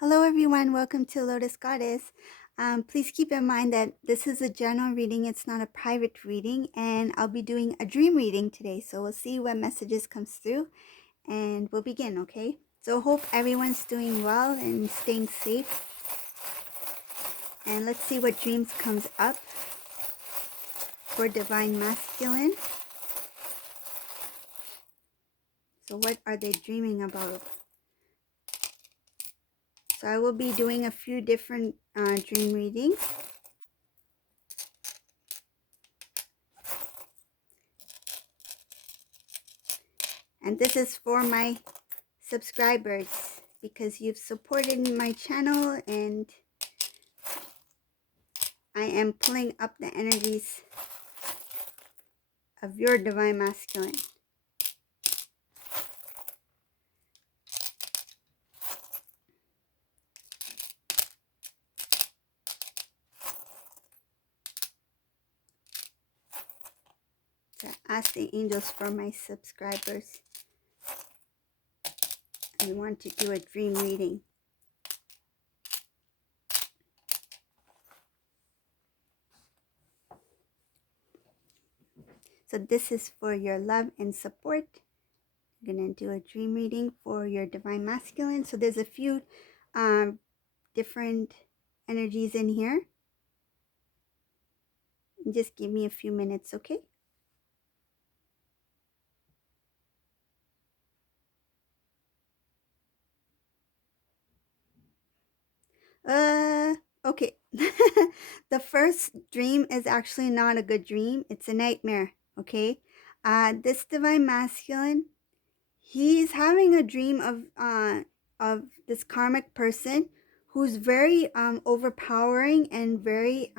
Hello, everyone. Welcome to Lotus Goddess. Please keep in mind that this is a general reading. It's not a private reading, and I'll be doing a dream reading today. So we'll see what messages comes through, and we'll begin. Okay. So hope everyone's doing well and staying safe. And let's see what dreams comes up for Divine Masculine. So what are they dreaming about? So I will be doing a few different dream readings. And this is for my subscribers because you've supported my channel and I am pulling up the energies of your Divine Masculine. So ask the angels for my subscribers. I want to do a dream reading. So this is for your love and support. I'm going to do a dream reading for your Divine Masculine. So there's a few different energies in here. Just give me a few minutes, okay? Okay. The first dream is actually not a good dream. It's a nightmare, okay? This Divine Masculine, he's having a dream of this karmic person who's very overpowering and very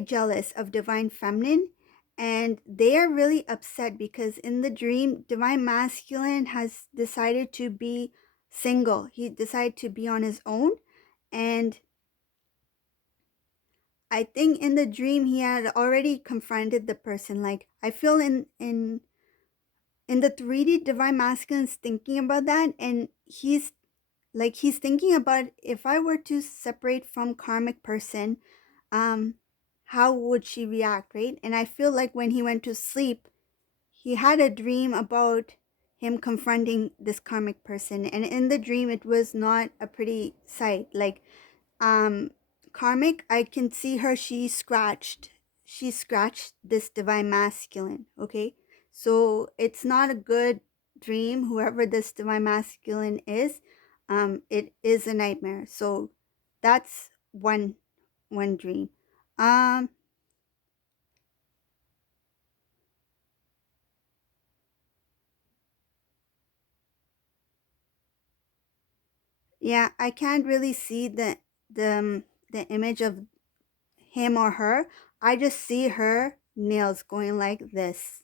jealous of Divine Feminine, and they are really upset because in the dream Divine Masculine has decided to be single. He decided to be on his own, and I think in the dream he had already confronted the person. Like I feel in the 3D Divine Masculine's thinking about that, and he's thinking about if I were to separate from karmic person, um how would she react, right? And I feel like when he went to sleep, he had a dream about him confronting this karmic person, and in the dream it was not a pretty sight. Like um karmic, I can see her, she scratched this Divine Masculine, okay? So it's not a good dream. Whoever this Divine Masculine is, it is a nightmare. So that's one dream. um yeah, I can't really see the image of him or her. I just see her nails going like this,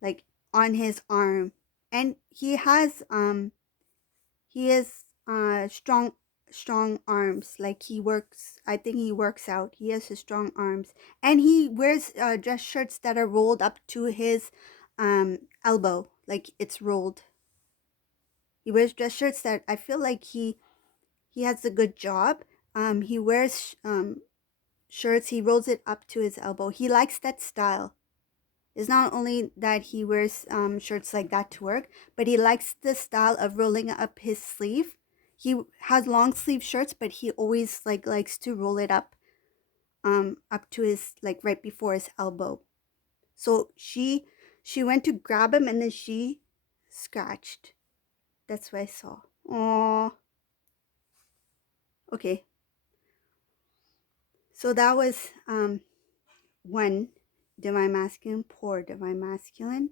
like on his arm. And he has strong arms. Like he works, I think he works out. He has his strong arms, and he wears dress shirts that are rolled up to his elbow, like it's rolled. He wears dress shirts that I feel like he has a good job. He wears shirts, he rolls it up to his elbow. He likes that style. It's not only that he wears shirts like that to work, but he likes the style of rolling up his sleeve. He has long sleeve shirts, but he always likes to roll it up to his, like, right before his elbow. So she went to grab him and then she scratched. That's what I saw. Oh, okay. So that was one Divine Masculine, poor Divine Masculine.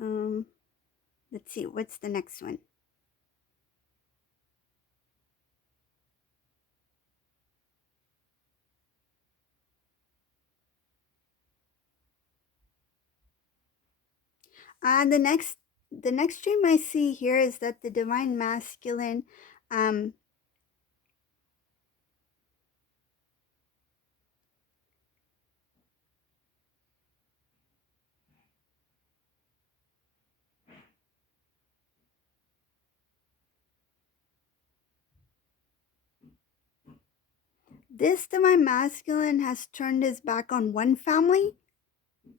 Um, let's see, what's the next one? The next dream I see here is that the Divine Masculine, um, This divine masculine has turned his back on one family,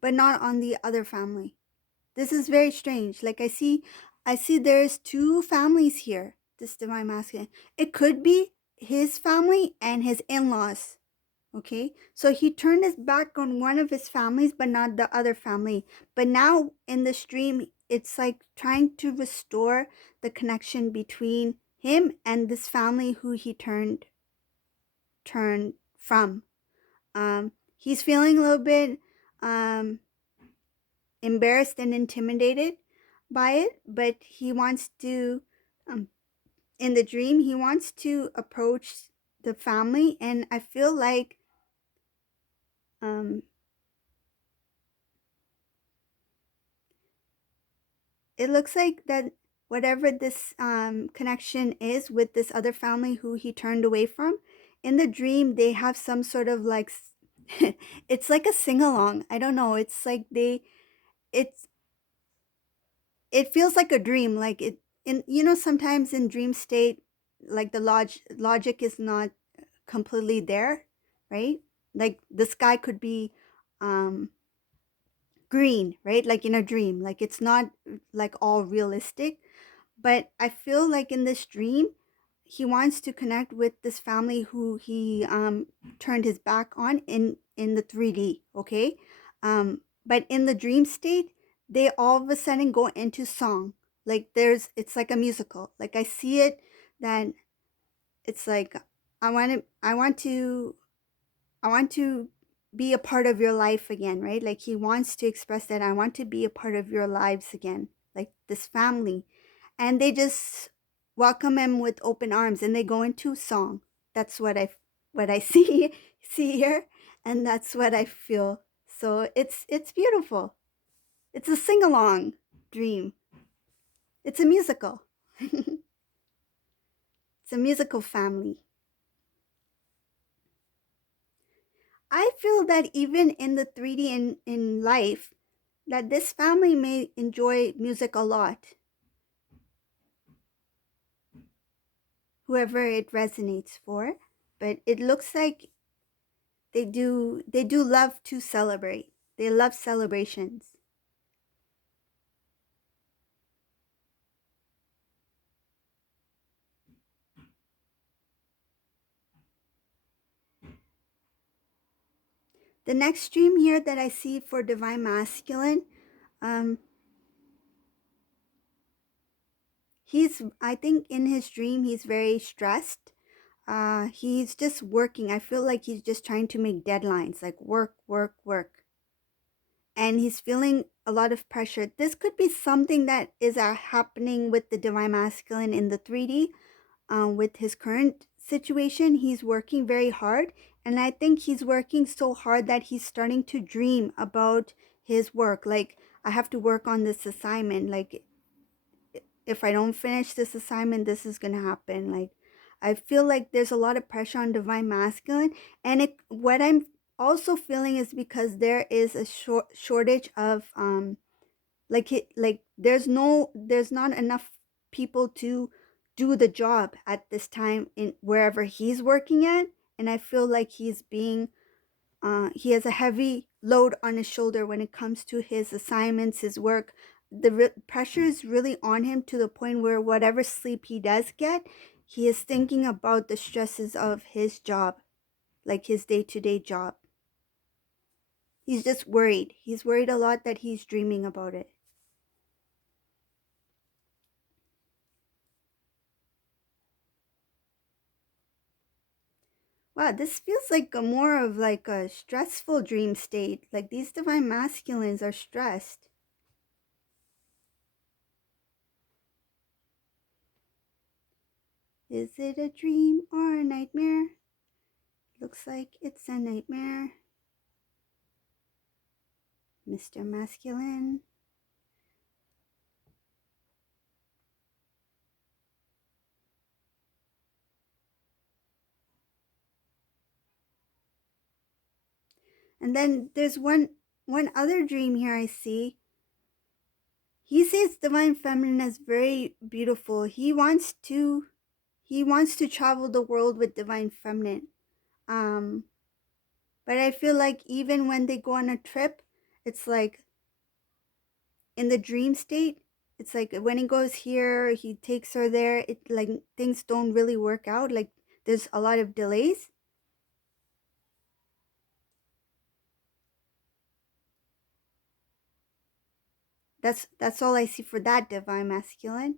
but not on the other family. This is very strange. Like I see there's two families here. This divine masculine. It could be his family and his in-laws. Okay, so he turned his back on one of his families, but not the other family. But now in the stream, it's like trying to restore the connection between him and this family who he turned from. He's feeling a little bit um, embarrassed and intimidated by it, but he wants to, um, in the dream, he wants to approach the family, and I feel like um, it looks like that whatever this connection is with this other family who he turned away from, in the dream they have some sort of like it's like a sing along. I don't know. It's like it's it feels like a dream. Like it in sometimes in dream state, like the logic is not completely there, right? Like the sky could be um green, right? Like in a dream, like it's not like all realistic. But I feel like in this dream, he wants to connect with this family who he turned his back on in the 3D. Okay, but in the dream state, they all of a sudden go into song. Like it's like a musical. Like I see it, that it's like I want to be a part of your life again, right? Like he wants to express that I want to be a part of your lives again, like this family. And they just welcome him with open arms and they go into song. That's what I see here, and that's what I feel. So it's beautiful. It's a sing-along dream. It's a musical. It's a musical family. I feel that even in the 3D in life, that this family may enjoy music a lot, whoever it resonates for. But it looks like they do love to celebrate. They love celebrations. The next dream here that I see for divine masculine, um, I think in his dream he's very stressed. He's just working. I feel like he's just trying to make deadlines, like work, work, work. And he's feeling a lot of pressure. This could be something that is happening with the divine masculine in the 3D. With his current situation, he's working very hard. And I think he's working so hard that he's starting to dream about his work. Like, I have to work on this assignment. Like, if I don't finish this assignment, this is going to happen. Like, I feel like there's a lot of pressure on divine masculine. And what I'm also feeling is because there is a shortage of like there's not enough people to do the job at this time in wherever he's working at. And I feel like he has a heavy load on his shoulder when it comes to his assignments, his work. The pressure is really on him to the point where whatever sleep he does get, he is thinking about the stresses of his job, like his day-to-day job. He's just worried. He's worried a lot that he's dreaming about it. Wow, this feels like a more of like a stressful dream state. Like these divine masculines are stressed. Is it a dream or a nightmare? Looks like it's a nightmare. Mr. Masculine. And then there's one other dream here I see. He sees divine feminine as very beautiful. He wants to travel the world with divine feminine. Um, but I feel like even when they go on a trip, it's like in the dream state, it's like when he goes here, he takes her there, it like things don't really work out. Like there's a lot of delays. That's all I see for that divine masculine.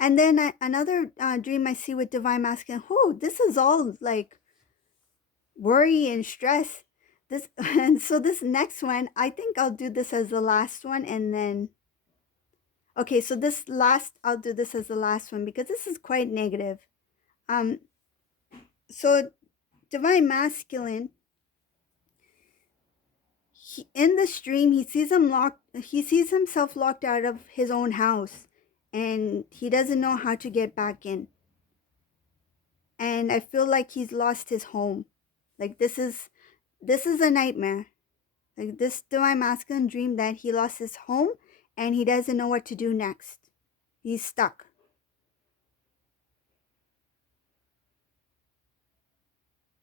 And then another dream I see with divine masculine. Oh, this is all like worry and stress. This and so this next one, I think I'll do this as the last one, and then okay, so this last I'll do this as the last one because this is quite negative. Um, so divine masculine, in the stream, he sees him locked. He sees himself locked out of his own house, and he doesn't know how to get back in. And I feel like he's lost his home. Like this is a nightmare. Like this divine masculine dream that he lost his home and he doesn't know what to do next. He's stuck.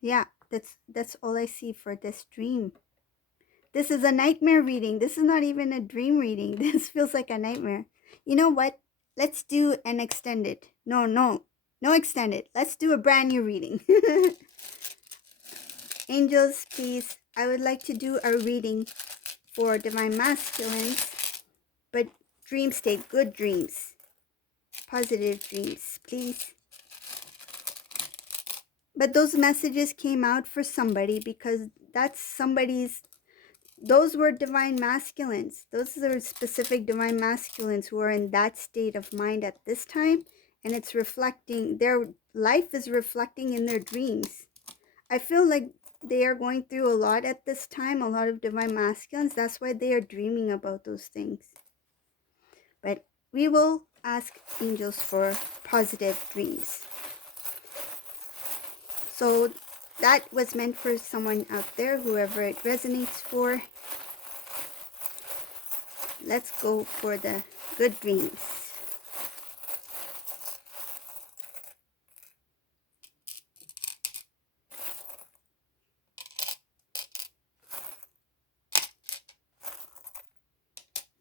Yeah, that's all I see for this dream. This is a nightmare reading. This is not even a dream reading. This feels like a nightmare. You know what? Let's do an extended. No extended. Let's do a brand new reading. Angels, please. I would like to do a reading for divine masculines, but dream state, good dreams, positive dreams, please. But those messages came out for somebody because that's somebody's, those were divine masculines. Those are specific divine masculines who are in that state of mind at this time, and it's reflecting, their life is reflecting in their dreams. I feel like they are going through a lot at this time, a lot of divine masculines. That's why they are dreaming about those things. But we will ask angels for positive dreams. So that was meant for someone out there, whoever it resonates for. Let's go for the good dreams.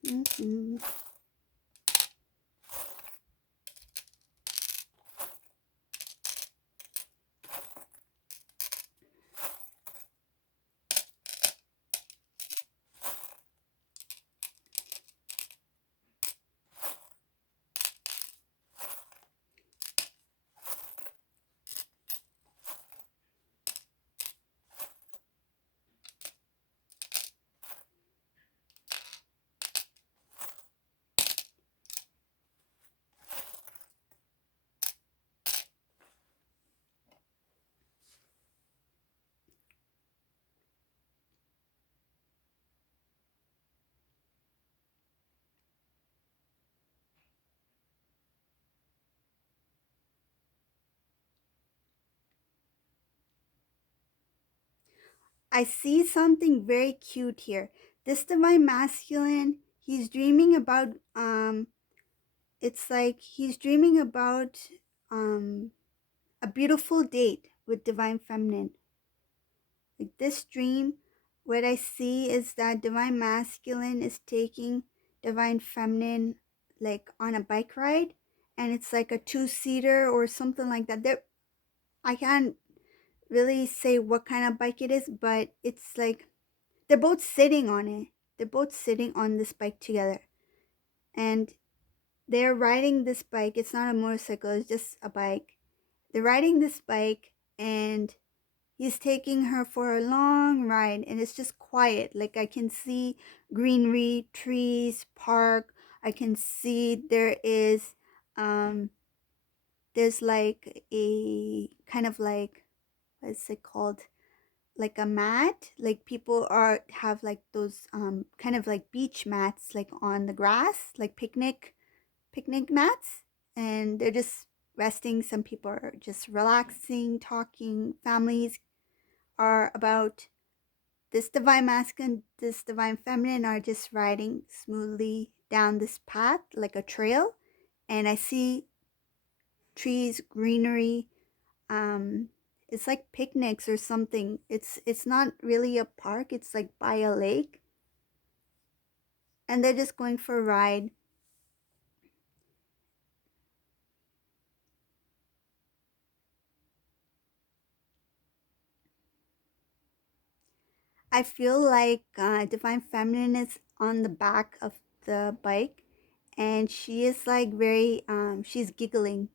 Mm-hmm. I see something very cute here. This divine masculine, he's dreaming about it's like he's dreaming about um a beautiful date with divine feminine. Like this dream, what I see is that divine masculine is taking divine feminine like on a bike ride, and it's like a two-seater or something like that. There, I can't really say what kind of bike it is, but it's like they're both sitting on it. They're both sitting on this bike together, and they're riding this bike. It's not a motorcycle, it's just a bike. They're riding this bike, and he's taking her for a long ride, and it's just quiet. Like I can see greenery, trees, park. I can see there's like a kind of like, what's it called? Like a mat. Like people are have like those kind of like beach mats like on the grass, like picnic mats, and they're just resting. Some people are just relaxing, talking. Families are about this divine masculine, this divine feminine are just riding smoothly down this path like a trail. And I see trees, greenery. Um, it's like picnics or something. It's not really a park. It's like by a lake, and they're just going for a ride. I feel like Divine Feminine is on the back of the bike, and she is like very she's giggling.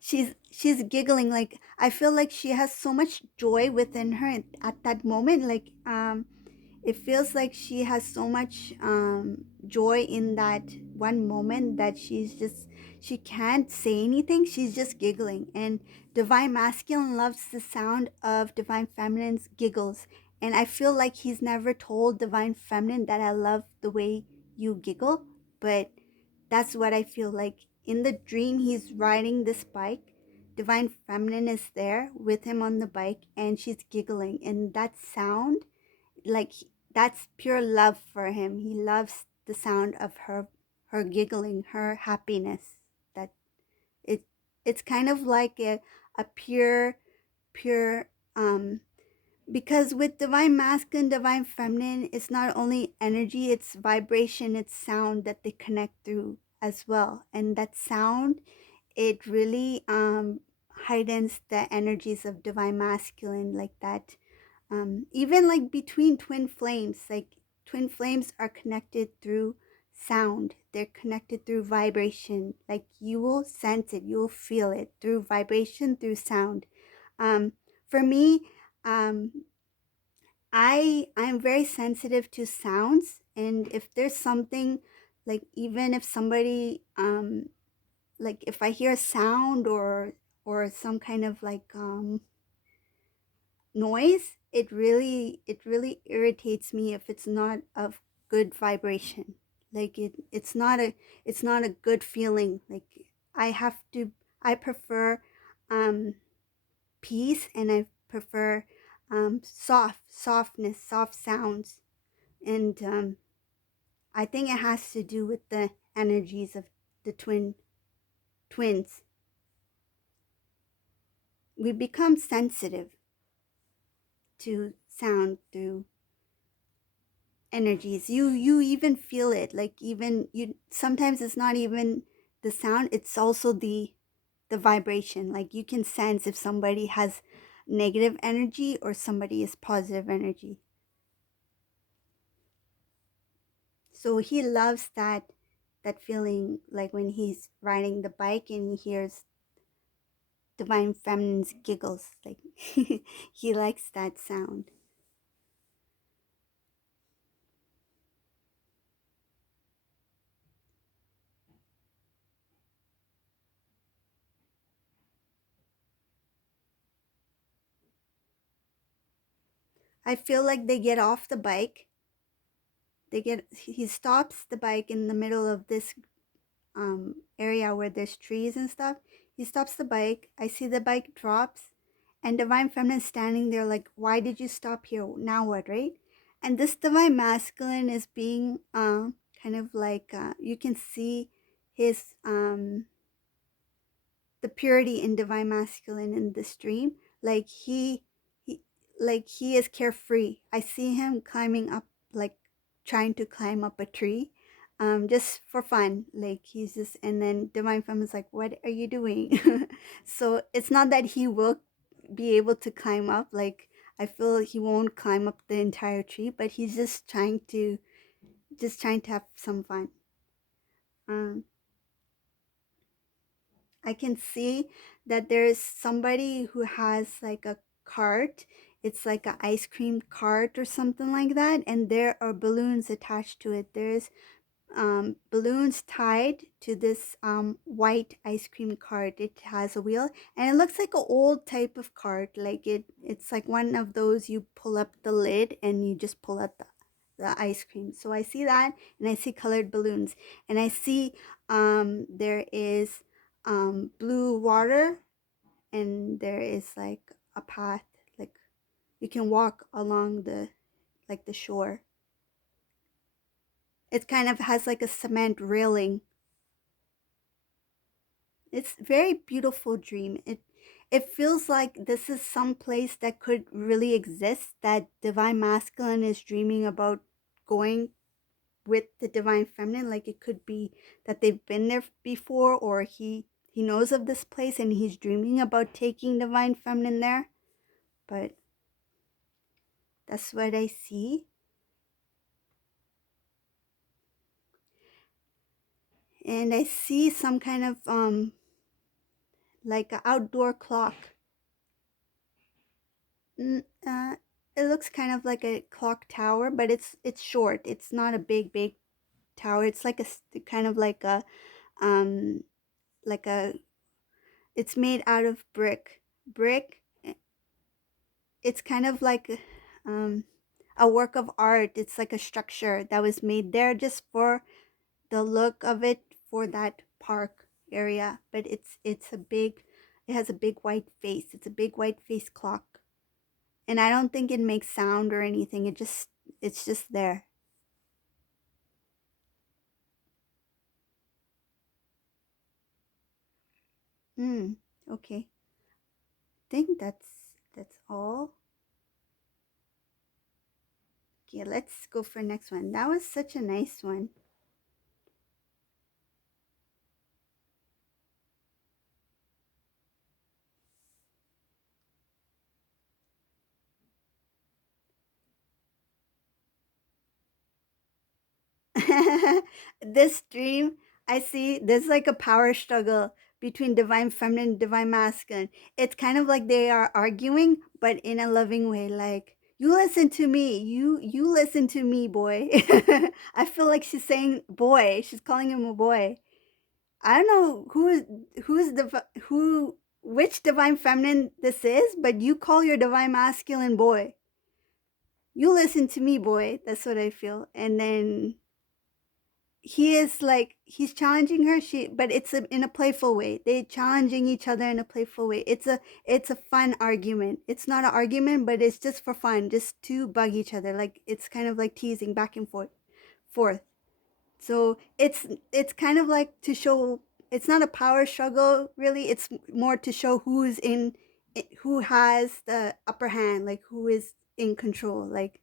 She's giggling, like I feel like she has so much joy within her at that moment. Like it feels like she has so much joy in that one moment that she can't say anything, she's just giggling. And Divine Masculine loves the sound of Divine Feminine's giggles, and I feel like he's never told Divine Feminine that I love the way you giggle, but that's what I feel like. In the dream, he's riding this bike. Divine Feminine is there with him on the bike, and she's giggling. And that sound, like, that's pure love for him. He loves the sound of her giggling, her happiness. That it it's kind of like a pure because with Divine Masculine, Divine Feminine, it's not only energy, it's vibration, it's sound that they connect through as well. And that sound, it really heightens the energies of Divine Masculine, like that. Even like between twin flames, like twin flames are connected through sound, they're connected through vibration. Like you will sense it, you'll feel it through vibration, through sound. um, for me, um, I'm very sensitive to sounds, and if there's something, like even if somebody like if I hear a sound or some kind of like noise, it really irritates me if it's not of good vibration. Like it's not a good feeling. Like I have to I prefer um peace, and I prefer softness, soft sounds. And I think it has to do with the energies of the twins. We become sensitive to sound through energies. You even feel it. Like even you sometimes it's not even the sound, it's also the vibration. Like you can sense if somebody has negative energy or somebody is positive energy. So he loves that feeling, like when he's riding the bike and he hears Divine Feminine's giggles. Like he likes that sound. I feel like they get off the bike. He stops the bike in the middle of this area where there's trees and stuff. He stops the bike. I see the bike drops, and Divine Feminine standing there like, why did you stop here? Now what, right? And this Divine Masculine is being kind of like you can see his the purity in Divine Masculine in this dream. Like he like he is carefree. I see him climbing up, like trying to climb up a tree, just for fun. Like he's just, and then Divine Femme is like, what are you doing? So it's not that he will be able to climb up. Like I feel he won't climb up the entire tree, but he's just trying to have some fun. um I can see that there's somebody who has like a cart. It's like an ice cream cart or something like that, and there are balloons attached to it. There's balloons tied to this white ice cream cart. It has a wheel, and it looks like an old type of cart. Like it's like one of those you pull up the lid and you just pull out the ice cream. So I see that, and I see colored balloons, and I see there is blue water, and there is like a path, like you can walk along the like the shore. It kind of has like a cement railing. It's very beautiful dream. It feels like this is some place that could really exist, that divine masculine is dreaming about going with the divine feminine. Like it could be that they've been there before, or he knows of this place and he's dreaming about taking divine feminine there. But that's what I see. And I see some kind of like an outdoor clock. N- uh, it looks kind of like a clock tower, but it's short. It's not a big tower. It's like kind of um like a it's made out of brick. It's kind of like um a work of art. It's like a structure that was made there just for the look of it, for that park area. But it's a big, it has a big white face. It's a big white face clock. And I don't think it makes sound or anything. It's just there. Hmm. Okay. I think that's all. Okay, let's go for next one. That was such a nice one. This dream, I see there's like a power struggle between divine feminine and divine masculine. It's kind of like they are arguing, but in a loving way. Like, you listen to me, you listen to me, boy. I feel like she's saying boy. She's calling him a boy. I don't know who's who which divine feminine this is, but you call your divine masculine boy. You listen to me, boy. That's what I feel. And then he is like he's challenging her, but it's in a playful way. They challenging each other in a playful way. It's a fun argument. It's not an argument, but it's just for fun, just to bug each other. Like it's kind of like teasing back and forth. So it's kind of like to show, it's not a power struggle really. It's more to show who's in, who has the upper hand, like who is in control. Like,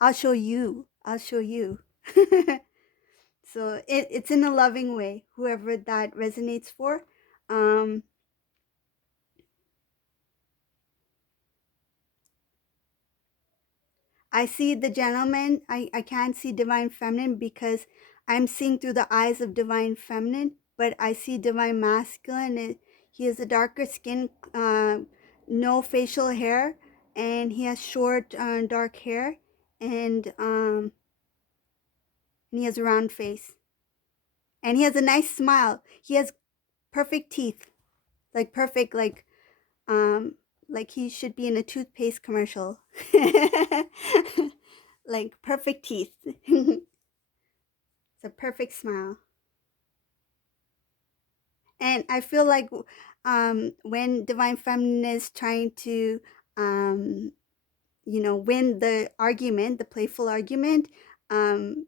I'll show you. So it's in a loving way, whoever that resonates for. um I see the gentleman. I can't see divine feminine because I'm seeing through the eyes of divine feminine, but I see divine masculine. He has a darker skin, no facial hair, and he has short, dark hair, and and he has a round face, and he has a nice smile. He has perfect teeth, like perfect, um like he should be in a toothpaste commercial. Like perfect teeth. It's a perfect smile. And I feel like when divine feminine is trying to um win the argument, the playful argument, um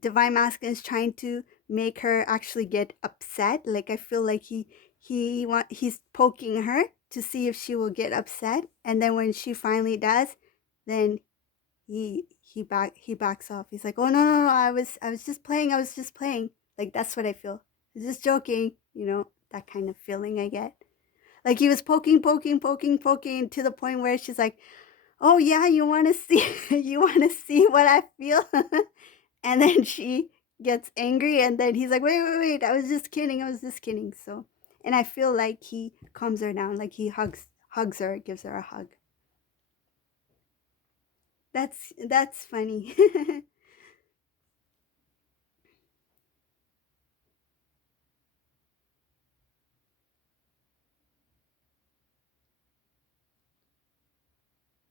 divine masculine is trying to make her actually get upset. Like I feel like he's poking her to see if she will get upset, and then when she finally does, then he backs off. He's like, "Oh, no, I was just playing. I was just playing." Like that's what I feel. I was just joking, that kind of feeling I get. Like he was poking to the point where she's like, "Oh yeah, you want to see you want to see what I feel?" And then she gets angry, and then he's like, "Wait, I was just kidding. I was just kidding." So, and I feel like he calms her down, like he hugs her, gives her a hug. That's funny.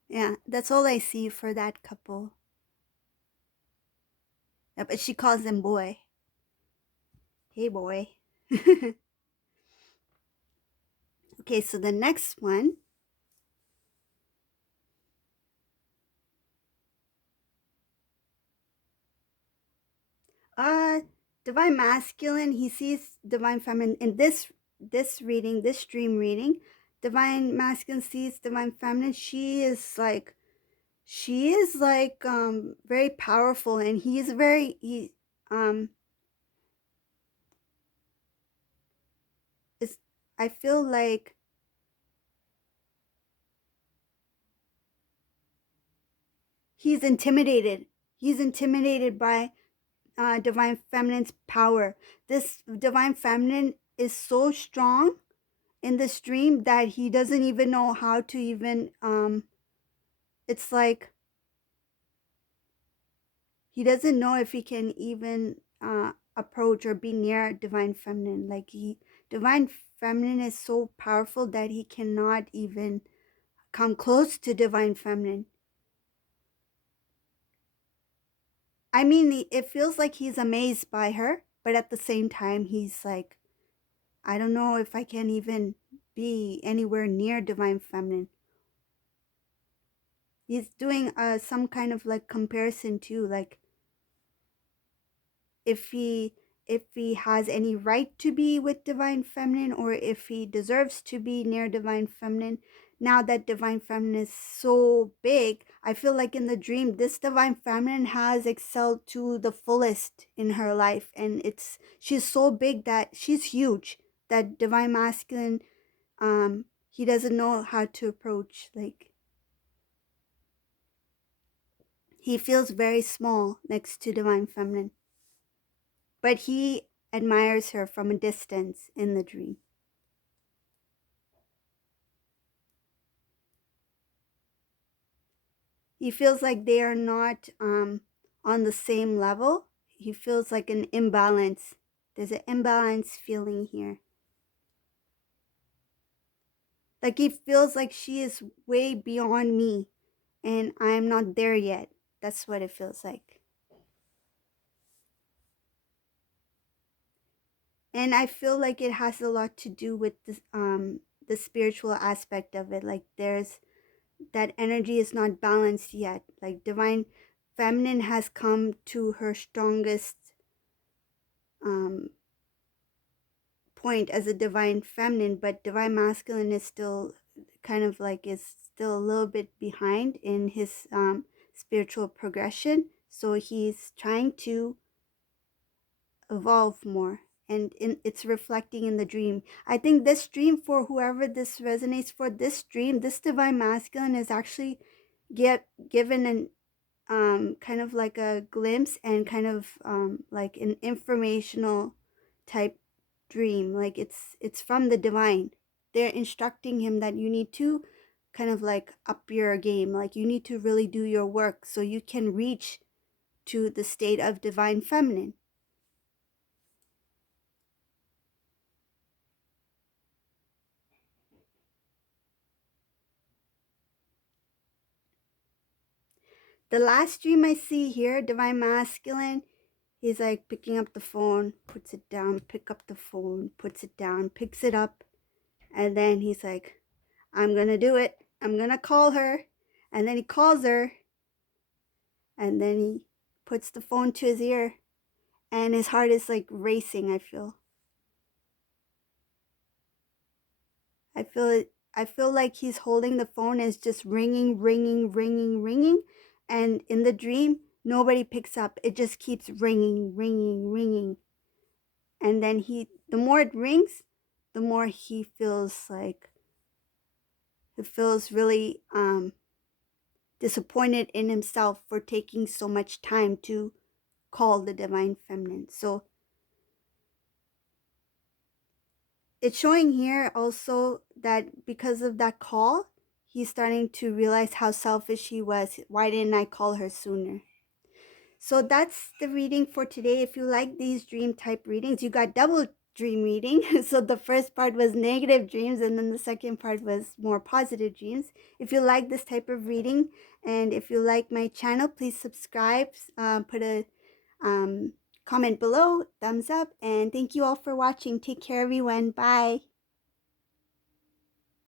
Yeah, that's all I see for that couple. Yeah, but she calls him boy. Hey, boy. Okay, so the next one, uh, divine masculine. He sees divine feminine in this this reading, this dream reading, divine masculine sees divine feminine. She is like very powerful, and he um is I feel like he's intimidated. He's intimidated by divine feminine's power. This divine feminine is so strong in this dream that he doesn't even know how to even it's like he doesn't know if he can even approach or be near divine feminine. Like divine feminine is so powerful that he cannot even come close to divine feminine. I mean, it feels like he's amazed by her, but at the same time he's like, I don't know if I can even be anywhere near divine feminine. He's doing some kind of like comparison too, like if he has any right to be with divine feminine, or if he deserves to be near divine feminine. Now that divine feminine is so big, I feel like in the dream this divine feminine has excelled to the fullest in her life, and she's so big, that she's huge, that divine masculine he doesn't know how to approach. Like he feels very small next to divine feminine, but he admires her from a distance in the dream. He feels like they are not on the same level. He feels like an imbalance. There's an imbalance feeling here. Like he feels like she is way beyond me and I'm not there yet. That's what it feels like. And I feel like it has a lot to do with this, the spiritual aspect of it. Like there's that energy is not balanced yet. Like divine feminine has come to her strongest um, point as a divine feminine, but divine masculine is still kind of like is still a little bit behind in his spiritual progression. So he's trying to evolve more, and it's reflecting in the dream. I think this dream, for whoever this resonates for, this dream, this divine masculine is actually given an kind of like a glimpse, and kind of like an informational type dream. Like it's from the divine. They're instructing him that you need to kind of like up your game. Like you need to really do your work so you can reach to the state of divine feminine. The last dream I see here, divine masculine, he's like picking up the phone, puts it down, pick up the phone, puts it down, picks it up, and then he's like, I'm gonna do it. I'm gonna call her. And then he calls her, and then he puts the phone to his ear, and his heart is like racing. I feel it. I feel like he's holding the phone, and it's just ringing, ringing, ringing, ringing. And in the dream, nobody picks up. It just keeps ringing, ringing, ringing. And then the more it rings, the more he feels like, he feels really disappointed in himself for taking so much time to call the divine feminine. So it's showing here also that because of that call, he's starting to realize how selfish he was. Why didn't I call her sooner? So that's the reading for today. If you like these dream type readings, you got double dream reading. So the first part was negative dreams, and then the second part was more positive dreams. If you like this type of reading, and if you like my channel, please subscribe, put a comment below, thumbs up, and thank you all for watching. Take care, everyone. Bye.